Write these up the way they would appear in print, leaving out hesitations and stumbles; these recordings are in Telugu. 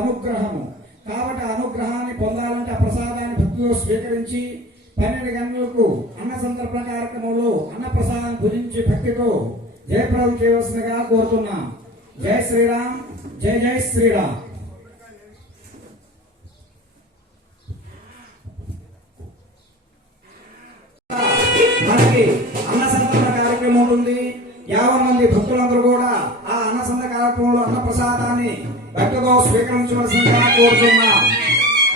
అనుగ్రహము. కాబట్టి అనుగ్రహాన్ని పొందాలంటే ఆ ప్రసాదాన్ని భక్తితో స్వీకరించి 12 గంటలకు అన్న సందర్భ కార్యక్రమంలో అన్న ప్రసాదాన్ని భుజించి భక్తితో జయప్రదం చేయవలసిందిగా కోరుతున్నాం. జై శ్రీరామ్, జై జై శ్రీరామ్. మనకి అన్న సందర్భ కార్యక్రమం ఉంటుంది. 50 మంది భక్తులందరూ కూడా ఆ అన్న సందర్భ కార్యక్రమంలో అన్న ప్రసాదాన్ని భక్తితో స్వీకరించవలసిందిగా కోరుతున్నాం.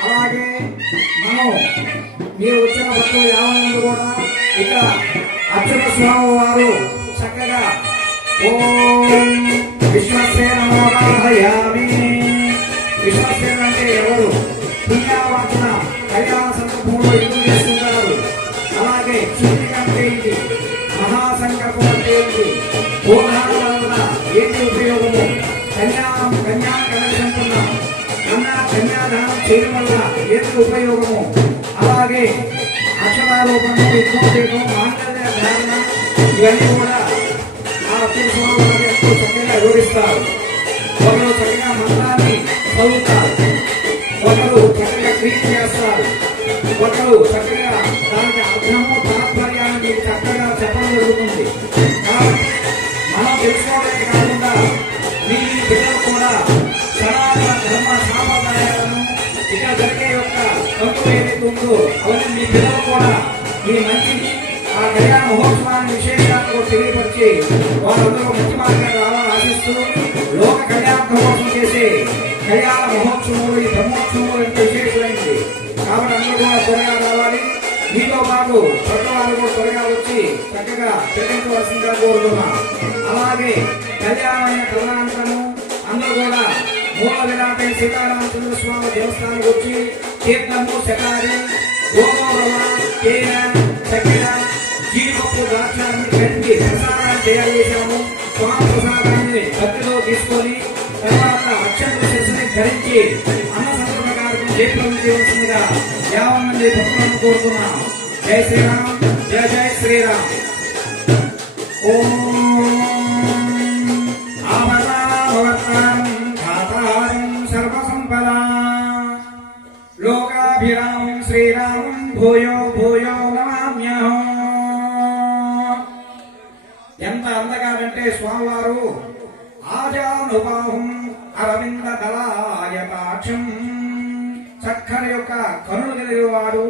అలాగే మనం మీరు వచ్చిన భక్తులు 50 మంది కూడా ఇక్కడ అర్చక స్వామి వారు చక్కగా ఓం విశ్వసేన మోదాహయామి. విశ్వసేన అంటే ఎవరు? పుణ్యావచన కళ్యాణ సందర్భంలో ఎందుకు చేస్తుంటారు. అలాగే శుద్ధి అంటే ఇది, మహాసంకల్పం అంటే ఏంటి, బోధాల వల్ల ఏంటి ఉపయోగము, కన్యా కనెక్షన్ కన్యాదానం చేయడం వల్ల ఏంటి ఉపయోగము, అలాగే అక్షరారోపణ యుద్ధం చేయడం, మాంగళ్య ధారణ, ఇవన్నీ కూడా ఆ స్వామి ఎంతో చక్కగా వివరిస్తారు. ఒకరు చక్కగా మంత్రాన్ని చదువుతారు, ఒకరు చక్కగా క్రియ చేస్తారు, ఒకరు చక్కగా దానికి అర్థము తాత్పర్యాన్ని మీకు చక్కగా చెప్పడం జరుగుతుంది. కాబట్టి మనం తెలుసుకోవడానికి కాకుండా మీ పిల్లలు కూడా సనాతన ధర్మ సాంప్రదాయాలను ఇక్కడ జరిగే యొక్క తత్వం ఏదైతే ఉందో అవన్నీ మీ పిల్లలు కూడా మీ మంచిని ఆ కళ్యాణ మహోత్సవాన్ని విశేషాలను తెలియపరిచి వారందరూ మంచి మార్గాన్ని రావాలని ఆశిస్తూ లోక కళ్యాణం కోసం చేసే కళ్యాణ మహోత్సవంలో ఈ బ్రహ్మోత్సవంలో ఎంతో విశేషమైంది. కాబట్టి అందరూ కూడా త్వరగా రావాలి. మీతో పాటు కొత్త వాళ్ళు కూడా త్వరగా వచ్చి చక్కగా చెల్లించవలసిందిగా కోరుతున్నాం. అలాగే కళ్యాణమైన కళ్యాణాంతరము అందరూ కూడా మూల విరాటై సీతారామచంద్ర స్వామి దేవస్థానానికి వచ్చి తీర్థము, శతారి, గోగోరవ, తేనె, చక్కెర, జీడిపప్పు, ద్రాక్షాన్ని కలిపి ప్రసాదాన్ని తయారు చేశాము. స్వామి ప్రసాదాన్ని భక్తిలో తీసుకొని తర్వాత అక్షంతల శిరస్సుని ధరించి అన్న సందర్భ కార్యక్రమం జయప్రదం చేయవలసిందిగా 50 మంది భక్తులను కోరుతున్నాం. జై శ్రీరామ్, జై జై శ్రీరామ్. ఓం లోకాభిరామం శ్రీరామం భూయో భూయో నమామ్యహం. ఎంత అందగాడంటే స్వామివారు ఆజానుబాహుం అరవింద దళాయతాక్షం, చక్కటి యొక్క కనులు కలిగిన వాడు,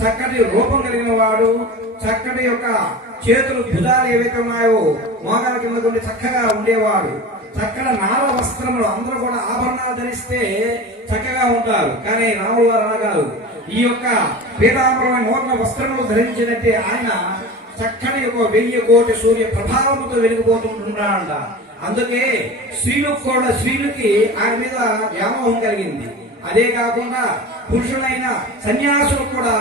చక్కటి రూపం కలిగిన వాడు, చక్కటి యొక్క చేతులు భుజాలు ఏవైతే ఉన్నాయో మోకాల కింద ఉండి చక్కగా ఉండేవాడు. చక్కగా నార వస్త్రములు అందరూ కూడా ఆభరణాలు ధరిస్తే చక్కగా ఉంటారు. కానీ రాములు వారు అనగారు, ఈ యొక్క పీతాంబరమైన నూతన వస్త్రములు ధరించినట్టే ఆయన చక్కని ఒక 1000 కోటి సూర్య ప్రభావంతో వెలిగిపోతుంటున్నాడంట. అందుకే స్త్రీలకి ఆయన మీద వ్యామోహం కలిగింది. అదే కాకుండా పురుషులైన సన్యాసులకు కూడా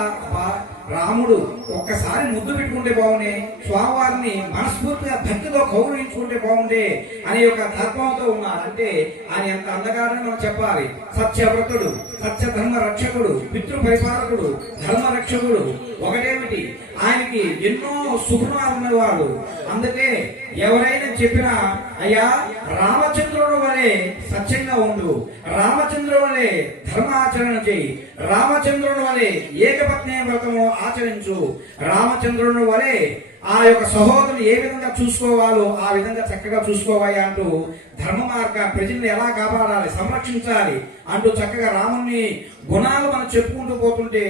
రాముడు ఒక్కసారి ముద్దు పెట్టుకుంటే బాగుండే, స్వామివారిని మనస్ఫూర్తిగా భక్తితో గౌరవించుకుంటే బాగుండే అనే ఒక తత్వంతో ఉన్నారు. అంటే ఆయన ఎంత అందగాడని మనం చెప్పాలి. సత్యవ్రతుడు, సత్యధర్మ రక్షకుడు, పితృ పరిపాలకుడు, ధర్మ రక్షకుడు. ఒకటేమిటి, ఆయనకి ఎన్నో సుగుణాలు ఉన్నవాడు. అందుకే ఎవరైనా చెప్పినా అయ్యా రామచంద్రుడు వలె సత్యంగా ఉండు, రామచంద్రుడు వలె ధర్మాచరణ చేయి, రామచంద్రుడు వలె ఏకపత్ని వ్రతము ఆచరించు, రామచంద్రుడు వలె ఆ యొక్క సహోదరుని ఏ విధంగా చూసుకోవాలో ఆ విధంగా చక్కగా చూసుకోవాలి అంటూ ధర్మ మార్గ ప్రజల్ని ఎలా కాపాడాలి, సంరక్షించాలి అంటూ చక్కగా రాముని గుణాలు మనం చెప్పుకుంటూ పోతుంటే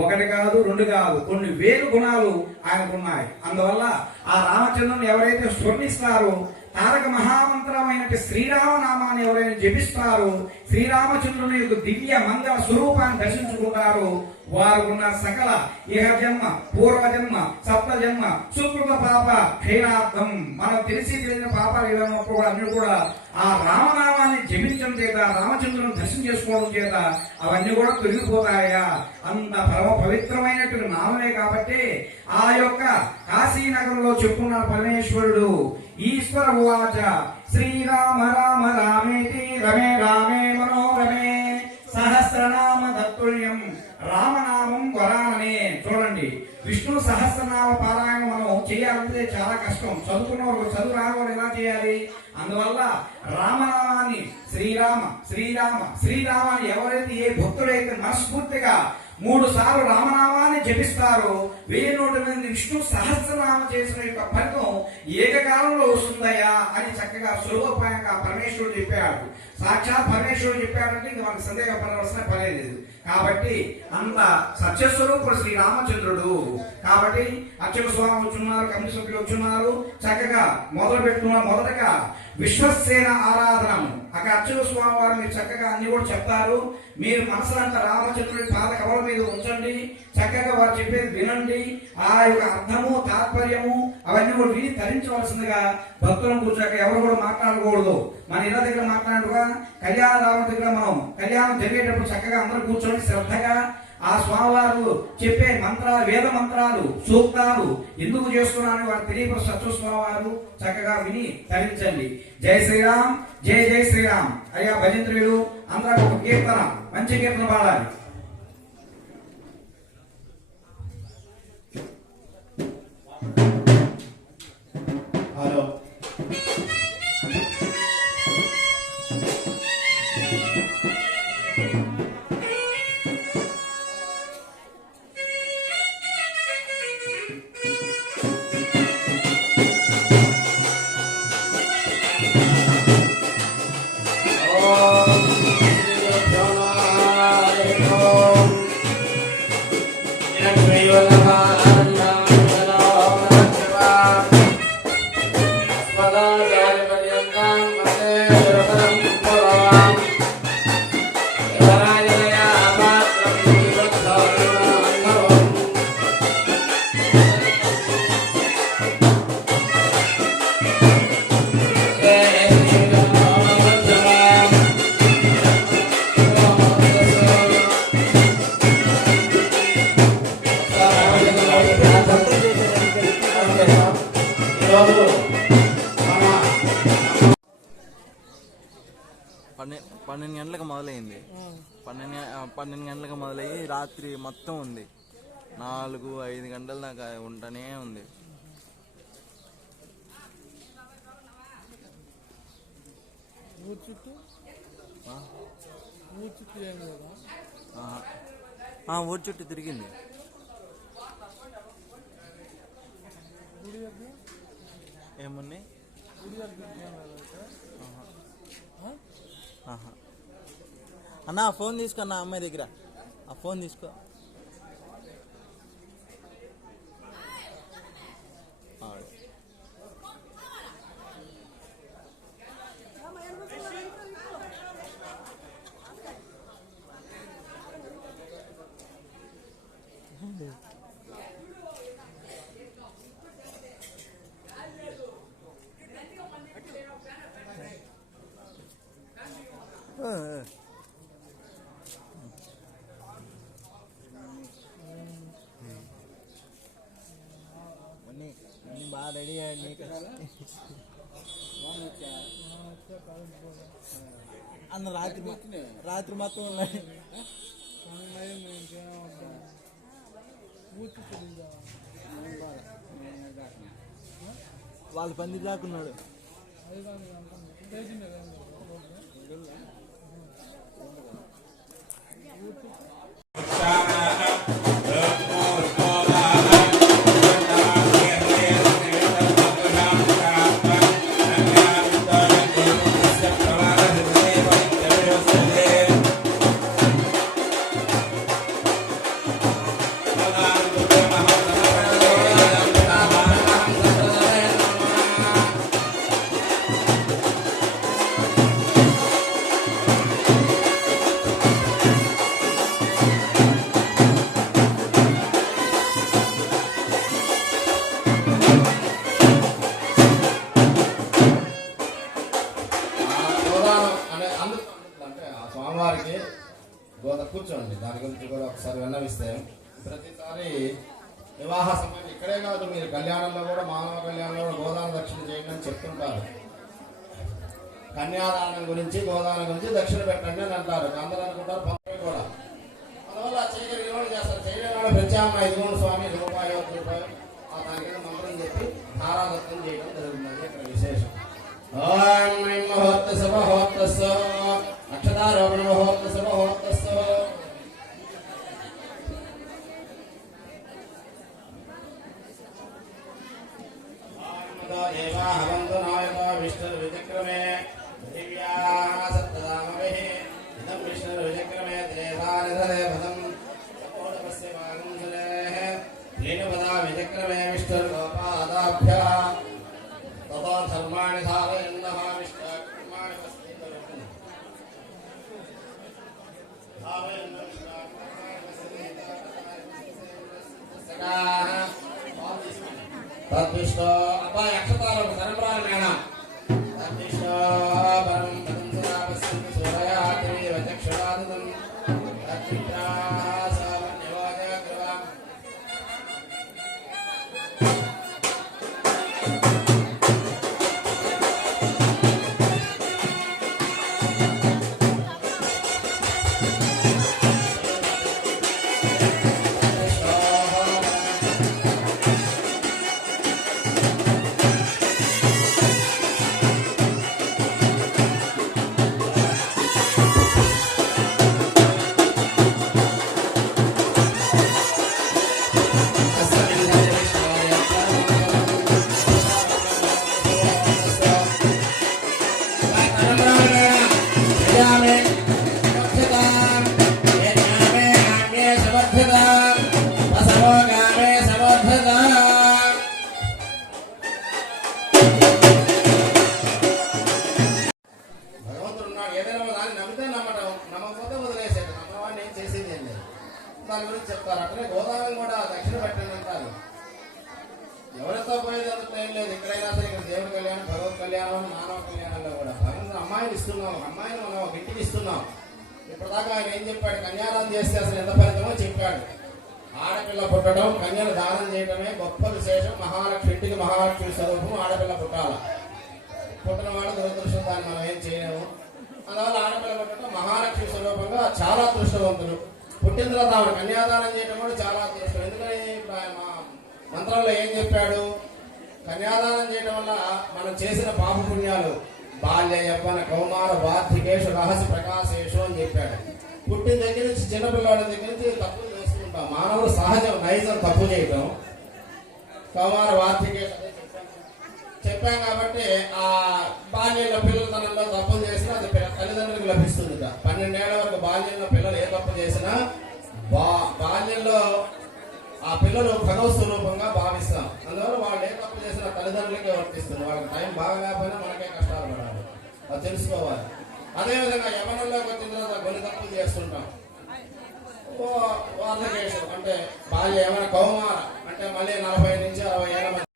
1 కాదు 2 కాదు కొన్ని 1000 గుణాలు ఆయనకున్నాయి. అందువల్ల ఆ రామచంద్రుని ఎవరైతే స్వర్ణిస్తారో, తారక మహామంత్రమైన శ్రీరామనామాన్ని ఎవరైనా జపిస్తారో, శ్రీరామచంద్రుని యొక్క దివ్య మంగళ స్వరూపాన్ని దర్శించుకుంటారో వారుకున్న సకల ఇహ జన్మ, పూర్వజన్మ, సప్తజన్మ సుకృత పాప క్షీణార్థం, మనం తెలిసిన పాపాలు ఏమైనప్పుడు అన్ని కూడా ఆ రామనామాన్ని జపించడం చేత, రామచంద్రుని దర్శనం చేసుకోవడం చేత అవన్నీ కూడా తొలగిపోతాయా. అంత పరమ పవిత్రమైనటువంటి నామమే కాబట్టి ఆ యొక్క కాశీనగరంలో చెప్పుకున్న పరమేశ్వరుడు ఈశ్వర ఉవాచ శ్రీరామ రామ రామేతి రమే రామే మనోరమే సహస్రనామ తత్తుల్యం రామనామం వరాననే. చూడండి, విష్ణు సహస్రనామ పారాయణం మనం చేయాలంటే చాలా కష్టం. చదువుకున్న వాళ్ళు, చదువు రాని వాళ్ళు ఎలా చేయాలి? అందువల్ల రామనామాన్ని శ్రీరామ శ్రీరామ శ్రీరామాన్ని ఎవరైతే ఏ భక్తుడైతే మనస్ఫూర్తిగా 3 సార్లు రామనామాన్ని జపిస్తారో 1000 విష్ణు సహస్రనామం చేసిన యొక్క ఫలితం ఏకకాలంలో వస్తుందయ్యా అని చక్కగా సులభోపాయంగా పరమేశ్వరుడు చెప్పాడు. సాక్షాత్ పరమేశ్వరుడు చెప్పాడంటే ఇంక మనకు సందేహపడవలసిన పనే లేదు. కాబట్టి అంత సత్యస్వరూపుడు శ్రీ రామచంద్రుడు. కాబట్టి అర్చక స్వామి వచ్చున్నారు, కమిటీ సభ్యులు వచ్చున్నారు. చక్కగా మొదలు పెట్టుకున్నారు. మొదటగా విశ్వసేన ఆరాధనము అక్కడ అర్చక స్వామి వారు మీరు చక్కగా అన్ని కూడా చెప్తారు. మీరు మనసులంతా రామచంద్రుడి పాద కవల మీద ఉంచండి. చక్కగా వారు చెప్పేది వినండి. ఆ యొక్క అర్థము తాత్పర్యము అవన్నీ కూడా విని తరించవలసిందిగా భక్తులను కూర్చోక ఎవరు కూడా మాట్లాడకూడదు. మన ఇళ్ళ దగ్గర మాట్లాడుగా కళ్యాణ రావణ దగ్గర మనం కళ్యాణం జరిగేటప్పుడు చక్కగా అందరూ కూర్చొని శ్రద్ధగా ఆ స్వామివారు చెప్పే మంత్రాలు, వేద మంత్రాలు, సూక్తాలు ఎందుకు చేస్తున్నారని వారు తెలియపరు సత్య స్వామివారు చక్కగా విని తరించండి. జై శ్రీరామ్, జై జై శ్రీరామ్. అయ్యా భజంత్రులు అందరూ ఒక కీర్తన, మంచి కీర్తన పాడాలి. హలో పన్నెండు గంటలకు మొదలైంది. 12 గంటలకు మొదలయ్యి రాత్రి మొత్తం ఉంది. 4-5 గంటల దాకా ఉంటూనే ఉంది. ఊరు చుట్టూ తిరిగింది. ఏమున్నాయి? అన్న ఫోన్ తీసుకో, అన్న అమ్మాయి దగ్గర ఆ ఫోన్ తీసుకో. బాగా రెడీ అయ్యాడు అన్న. రాత్రి మొత్తం ఉన్నాడు. వాళ్ళు పంది దాకున్నాడు. స్వామివారికి కూర్చోండి. దాని గురించి కూడా ఒకసారి విన్నవిస్తే ప్రతిసారి వివాహ సమయం ఇక్కడే కాదు, మీరు కళ్యాణంలో కూడా మానవ కళ్యాణంలో కూడా గోదాన దక్షిణ చేయండి అని చెప్తుంటారు. కన్యాదానం గురించి గోదాన గురించి దక్షిణ పెట్టండి అని అంటారు. అందరూ అనుకుంటారు పంపే కూడా. అందువల్ల చేయగలిగిన వాళ్ళు చేస్తారు. చేయలేని వాళ్ళు ప్రత్యామ్నాయ 5 స్వామి రూపాయలు 1 రూపాయలు ఆ దాని కింద మంత్రం చెప్పి ధారాదత్తం చేయడం జరుగుతుంది. ఇక్కడ విశేషం. ఓం ముహూర్త శుభ ముహూర్త అక్షతారోపణ ముహూర్త భవంతు నాయక విష్ణు విచక్రమే దివ్యాః సప్తధామభిః ఇదం విష్ణు విచక్రమే త్రేధానిధరే పదం సపోడపస్య భాగం సురేః లీనపదా విచక్రమే విష్ణుర్గోపాదాభ్యः తతో ధర్మాణి ధారయన్నః విష్ణు కర్మాణి పశ్చిమలోకం ధారయన్నః విష్ణు కర్మాణి పశ్చిమలోకం తద్విష్ణు అబ్బాయి అక్షతాలు సరఫరాలు మేడం తద్విష్ణు పరం పదం సదా పశ్యంతి సూరయాత్రి వచక్షురాదం తద్విప్రాసావన్యవాజగ్రవం దాని గురించి చెప్తారు. అట్లనే గోదావరి కూడా దక్షిణ పెట్టండి అంటారు. ఎవరితో పోయేది అంత ఏం లేదు. ఎక్కడైనా సరే ఇక్కడ దేవుడి కళ్యాణం, భగవత్ కళ్యాణం, మానవ కళ్యాణంలో కూడా భగవంతుడు అమ్మాయిని ఇస్తున్నాం, అమ్మాయిని మనం ఒక ఇంటికి ఇస్తున్నాం. ఇప్పటిదాకా ఆయన ఏం చెప్పాడు? కన్యాదానం చేస్తే అసలు ఎంత ఫలితమో చెప్పాడు. ఆడపిల్ల పుట్టడం, కన్యను దానం చేయడమే గొప్ప విశేషం. మహాలక్ష్మి ఇంటికి మహాలక్ష్మి స్వరూపం ఆడపిల్ల పుట్టాల. పుట్టిన వాడు దురదృష్టం, దాన్ని మనం ఏం చేయలేము. అందువల్ల ఆడపిల్ల పుట్టడం మహాలక్ష్మి స్వరూపంగా చాలా అదృష్టవంతులు. పుట్టిన తర్వాత ఆవిడ కన్యాదానం చేయడం కూడా చాలా అదృష్టం. ఎందుకని మా మంత్రంలో ఏం చెప్పాడు? కన్యాదానం చేయడం వల్ల మనం చేసిన పాప పుణ్యాలు బాల్య యవ్వన కౌమార వార్ధికేషు రహస్య ప్రకాశేషు అని చెప్పాడు. పుట్టిన దగ్గర నుంచి చిన్నపిల్లవాడి దగ్గర నుంచి తప్పులు చేసుకుంటాం. మానవుడు సహజం, నైజం తప్పు చేయటం. కౌమార వార్ధికేషు చెప్పాం కాబట్టి ఆ బాల్యంలో పిల్లలతనంలో తప్పులు చేసినా అది తల్లిదండ్రులకు లభిస్తుంది. 12 ఏళ్ల వరకు బాల్యంలో పిల్లలు ఏ తప్పు చేసినా బాల్యంలో ఆ పిల్లలు భగవత్ స్వరూపంగా భావిస్తాం. అందువల్ల వాళ్ళు ఏ తప్పు చేసినా తల్లిదండ్రులకే వర్తిస్తుంది. వాళ్ళకి టైం బాగా లేకపోయినా మనకే కష్టాలు పడాలి, అది తెలుసుకోవాలి. అదేవిధంగా యవనంలోకి వచ్చిన తర్వాత కొన్ని తప్పులు చేస్తుంటాం. వార్ధకేశం అంటే బాల్య యవన కౌమార అంటే మళ్ళీ 40 నుంచి 60 ఏళ్ళ మధ్య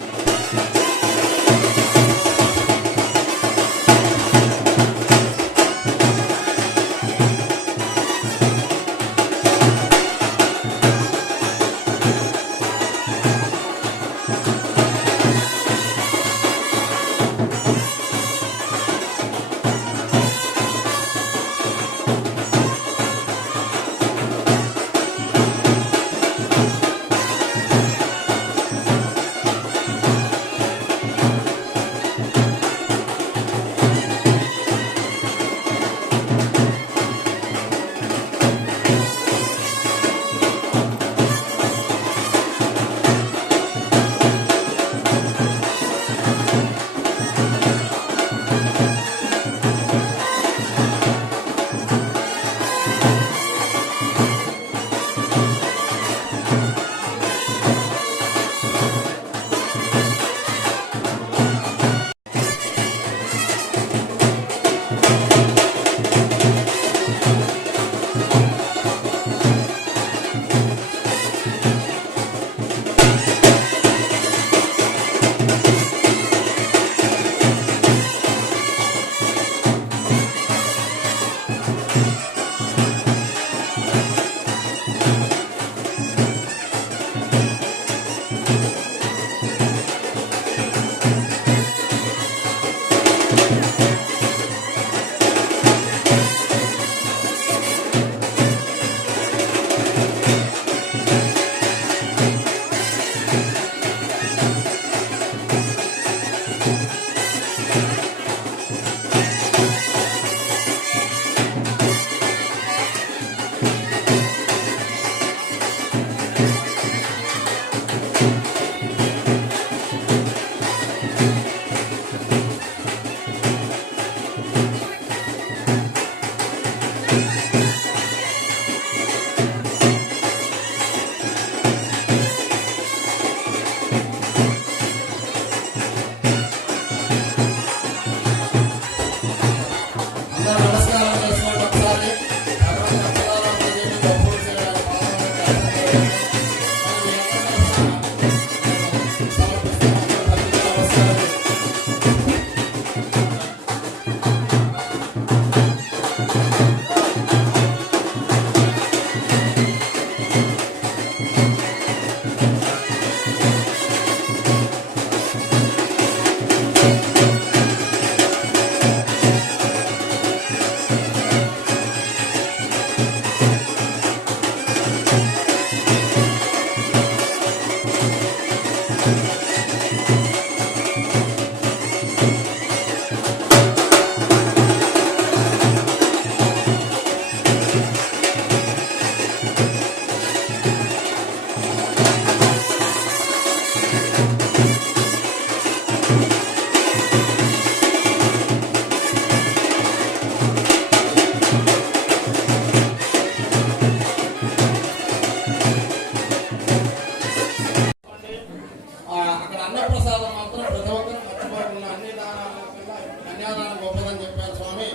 చెప్పారు స్వామి.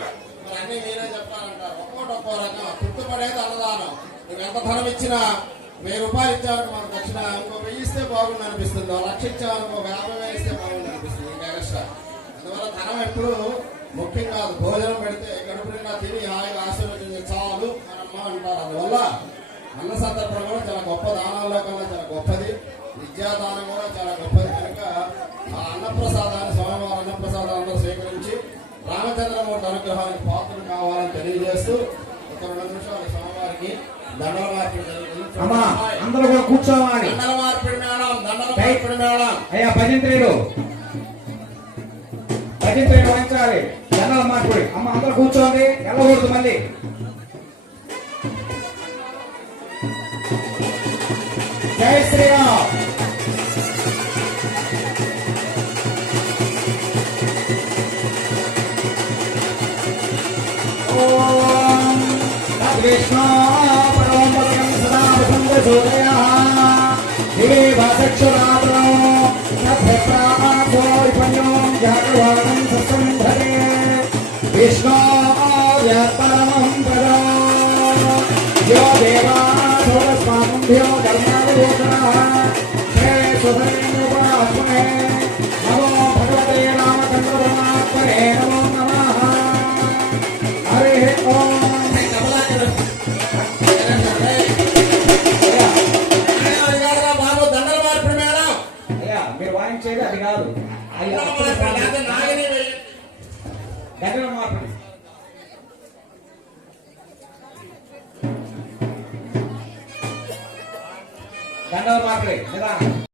మరి అన్ని మీరే చెప్పాలంటారు. ఒక్కో రకం తృప్తిపడేది అన్నదానం. నువ్వు ఎంత ధనం ఇచ్చినా 1000 రూపాయలు ఇచ్చామని మనకు దక్షిణ, ఇంకో 1000 ఇస్తే బాగుంది అనిపిస్తుంది. 1 లక్ష ఇచ్చామని ఇంకో 50,000 ఇస్తే బాగుంది అనిపిస్తుంది. ఇంకా ఎక్స్ట్రా. అందువల్ల ధనం ఎప్పుడు ముఖ్యం కాదు. భోజనం పెడితే కడుపు నిండా తిని హాయిగా ఆశీర్వదించి చాలు అని అమ్మ అంటారు. అందువల్ల అన్న సందర్భం కూడా చాలా గొప్ప, దానాల్లో కన్నా చాలా గొప్పది. విద్యాదానం కూడా చాలా గొప్పది. కనుక ఆ అన్నప్రసాదాన్ని, స్వామివారి అన్నప్రసాదాన్ని అందరూ స్వీకరించి రామచంద్రమూర్తి అనుగ్రహానికి పాత్రలు కావాలని తెలియజేస్తూ ఒక 2 నిమిషాలు స్వామివారికి దండల మార్పిడి జరుగుతుంది. అమ్మా అందరూ కూడా కూర్చోవాలి. దండల మార్పిడి మేడం, దండల మార్పిడి మేడం. అయ్యా భజంత్రీలు వహించాలి. దండల మార్పిడి. అమ్మ అందరూ కూర్చోండి, వెళ్ళకూడదు మళ్ళీ. జై శ్రీరామ్. ఓం తద్విష్ణు పరమపదం సదా వసంతసూదయః దివే భాసక్షురాత్రో తద్భ్రామో విపన్నో జాగవాణం ససంధరే విష్ణు వ్యాపరమం పదో యో దేవా సోరస్మాభ్యో ధర్మాదిభూషణః శ్రే సుధరేణుపాస్మహే నమో భగవతే రామచంద్రపరమాత్మనే నమో నమః. హరి ఓం. బాబు దండల మార్పిడి మేడం. అయ్యా మీరు వాయించేది అది కాదు, అది నాగని దండల మార్పిడి. దండల మార్పిడి నిదానం.